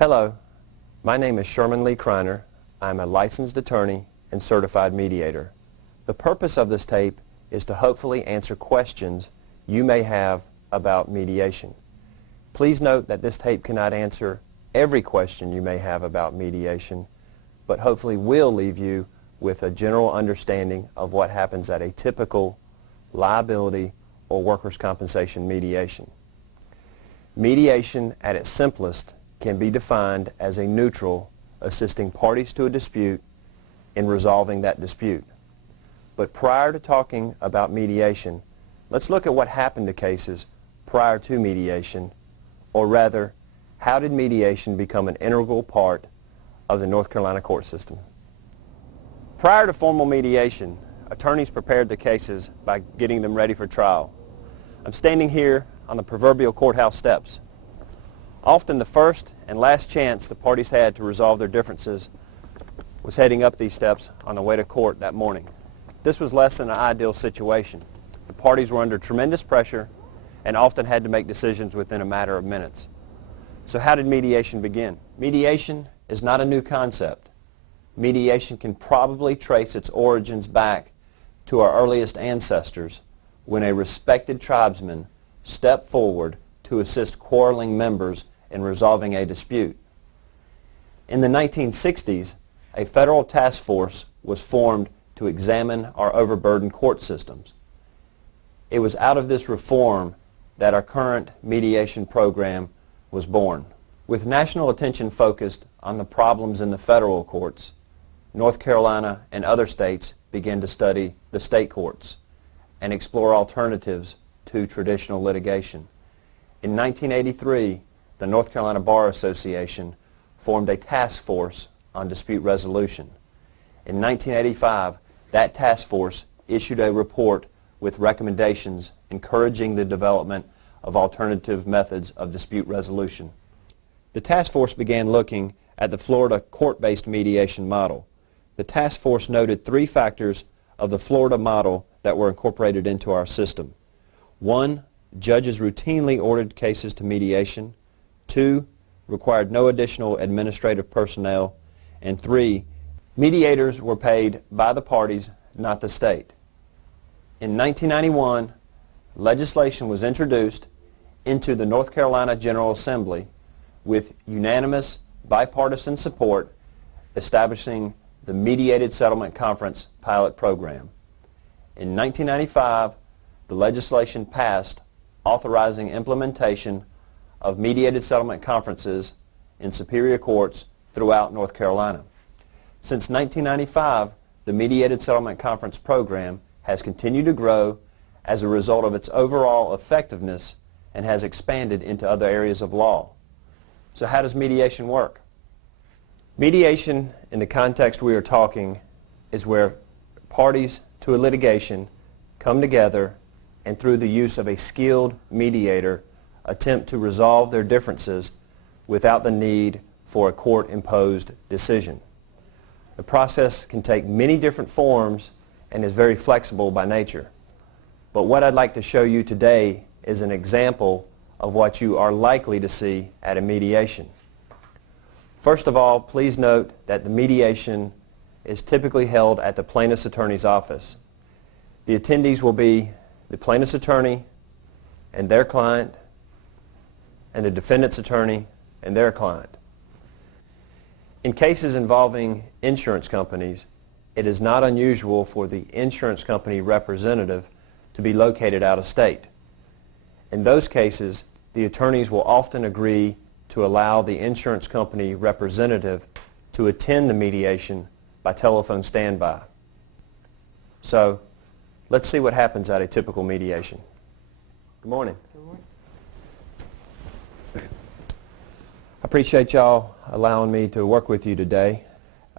Hello, my name is Sherman Lee Kreiner. I'm a licensed attorney and certified mediator. The purpose of this tape is to hopefully answer questions you may have about mediation. Please note that this tape cannot answer every question you may have about mediation, but hopefully will leave you with a general understanding of what happens at a typical liability or workers' compensation mediation. Mediation at its simplest can be defined as a neutral assisting parties to a dispute in resolving that dispute. But prior to talking about mediation, let's look at what happened to cases prior to mediation, or rather, how did mediation become an integral part of the North Carolina court system? Prior to formal mediation, attorneys prepared the cases by getting them ready for trial. I'm standing here on the proverbial courthouse steps. Often the first and last chance the parties had to resolve their differences was heading up these steps on the way to court that morning. This was less than an ideal situation. The parties were under tremendous pressure and often had to make decisions within a matter of minutes. So how did mediation begin? Mediation is not a new concept. Mediation can probably trace its origins back to our earliest ancestors when a respected tribesman stepped forward to assist quarreling members in resolving a dispute. In the 1960s, a federal task force was formed to examine our overburdened court systems. It was out of this reform that our current mediation program was born. With national attention focused on the problems in the federal courts, North Carolina and other states began to study the state courts and explore alternatives to traditional litigation. In 1983, the North Carolina Bar Association formed a task force on dispute resolution. In 1985, that task force issued a report with recommendations encouraging the development of alternative methods of dispute resolution. The task force began looking at the Florida court-based mediation model. The task force noted 3 factors of the Florida model that were incorporated into our system. 1, judges routinely ordered cases to mediation. 2, required no additional administrative personnel. And 3, mediators were paid by the parties, not the state. In 1991, legislation was introduced into the North Carolina General Assembly with unanimous bipartisan support establishing the Mediated Settlement Conference pilot program. In 1995, the legislation passed authorizing implementation of mediated settlement conferences in superior courts throughout North Carolina. Since 1995, the Mediated Settlement Conference program has continued to grow as a result of its overall effectiveness and has expanded into other areas of law. So how does mediation work? Mediation, in the context we are talking, is where parties to a litigation come together and through the use of a skilled mediator attempt to resolve their differences without the need for a court-imposed decision. The process can take many different forms and is very flexible by nature. But what I'd like to show you today is an example of what you are likely to see at a mediation. First of all, please note that the mediation is typically held at the plaintiff's attorney's office. The attendees will be the plaintiff's attorney and their client, and the defendant's attorney and their client. In cases involving insurance companies, it is not unusual for the insurance company representative to be located out of state. In those cases, the attorneys will often agree to allow the insurance company representative to attend the mediation by telephone standby. So, let's see what happens at a typical mediation. Good morning. Good morning. I appreciate y'all allowing me to work with you today.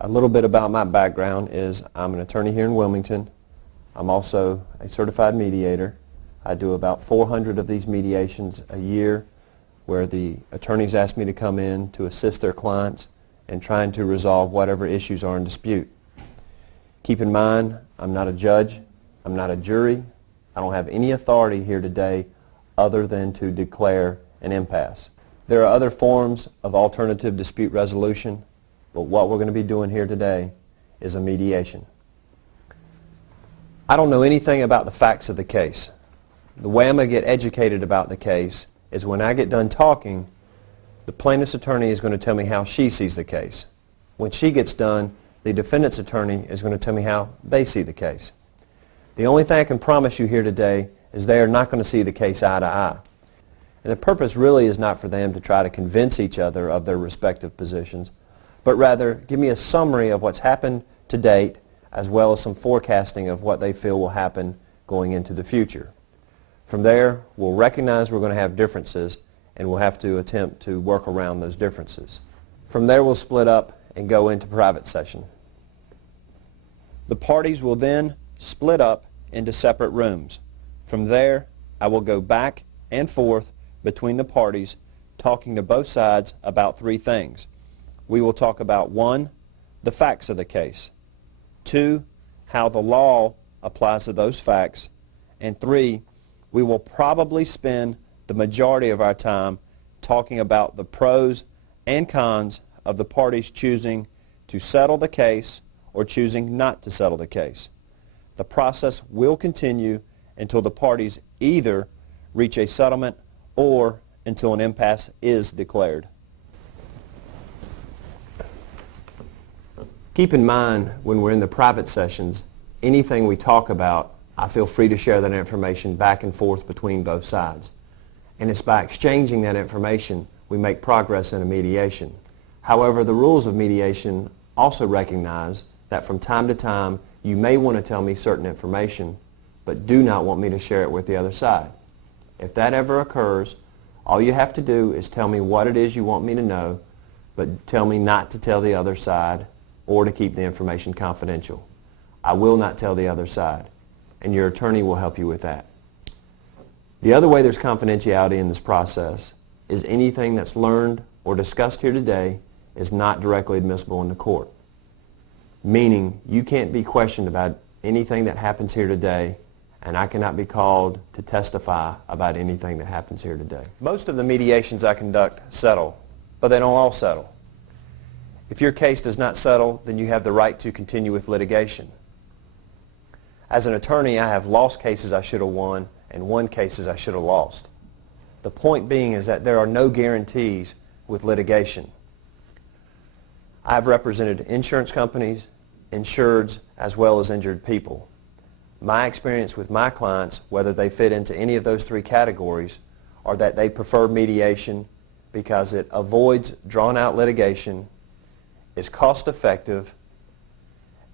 A little bit about my background is I'm an attorney here in Wilmington. I'm also a certified mediator. I do about 400 of these mediations a year where the attorneys ask me to come in to assist their clients in trying to resolve whatever issues are in dispute. Keep in mind, I'm not a judge, I'm not a jury, I don't have any authority here today other than to declare an impasse. There are other forms of alternative dispute resolution, but what we're going to be doing here today is a mediation. I don't know anything about the facts of the case. The way I'm going to get educated about the case is when I get done talking, the plaintiff's attorney is going to tell me how she sees the case. When she gets done, the defendant's attorney is going to tell me how they see the case. The only thing I can promise you here today is they are not going to see the case eye to eye. And the purpose really is not for them to try to convince each other of their respective positions, but rather give me a summary of what's happened to date as well as some forecasting of what they feel will happen going into the future. From there, we'll recognize we're going to have differences and we'll have to attempt to work around those differences. From there, we'll split up and go into private session. The parties will then split up into separate rooms. From there, I will go back and forth between the parties talking to both sides about three things. We will talk about 1, the facts of the case, 2, how the law applies to those facts, and 3, we will probably spend the majority of our time talking about the pros and cons of the parties choosing to settle the case or choosing not to settle the case. The process will continue until the parties either reach a settlement or until an impasse is declared. Keep in mind when we're in the private sessions, anything we talk about, I feel free to share that information back and forth between both sides. And it's by exchanging that information we make progress in a mediation. However, the rules of mediation also recognize that from time to time you may want to tell me certain information, but do not want me to share it with the other side. If that ever occurs, all you have to do is tell me what it is you want me to know, but tell me not to tell the other side or to keep the information confidential. I will not tell the other side, and your attorney will help you with that. The other way there's confidentiality in this process is anything that's learned or discussed here today is not directly admissible in the court. Meaning you can't be questioned about anything that happens here today, and I cannot be called to testify about anything that happens here today. Most of the mediations I conduct settle, but they don't all settle. If your case does not settle, then you have the right to continue with litigation. As an attorney, I have lost cases I should have won and won cases I should have lost. The point being is that there are no guarantees with litigation. I've represented insurance companies, insureds, as well as injured people. My experience with my clients, whether they fit into any of those three categories, are that they prefer mediation because it avoids drawn-out litigation, is cost-effective,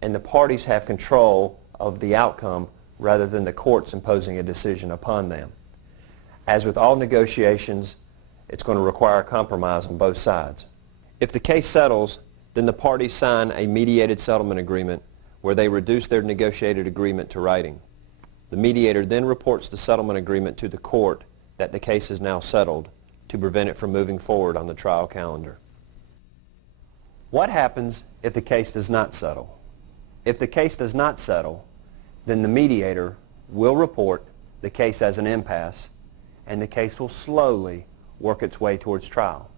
and the parties have control of the outcome rather than the courts imposing a decision upon them. As with all negotiations, it's going to require a compromise on both sides. If the case settles, then the parties sign a mediated settlement agreement where they reduce their negotiated agreement to writing. The mediator then reports the settlement agreement to the court that the case is now settled to prevent it from moving forward on the trial calendar. What happens if the case does not settle? If the case does not settle, then the mediator will report the case as an impasse, and the case will slowly work its way towards trial.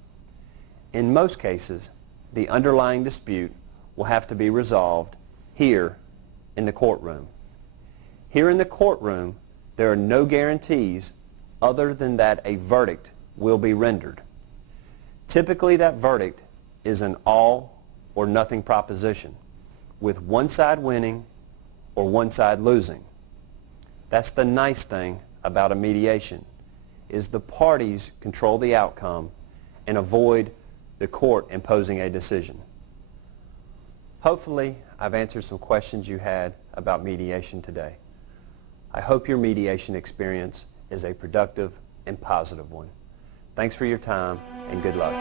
In most cases, the underlying dispute will have to be resolved here in the courtroom. Here in the courtroom, there are no guarantees other than that a verdict will be rendered. Typically, that verdict is an all or nothing proposition, with one side winning or one side losing. That's the nice thing about a mediation, is the parties control the outcome and avoid the court imposing a decision. Hopefully, I've answered some questions you had about mediation today. I hope your mediation experience is a productive and positive one. Thanks for your time, and good luck.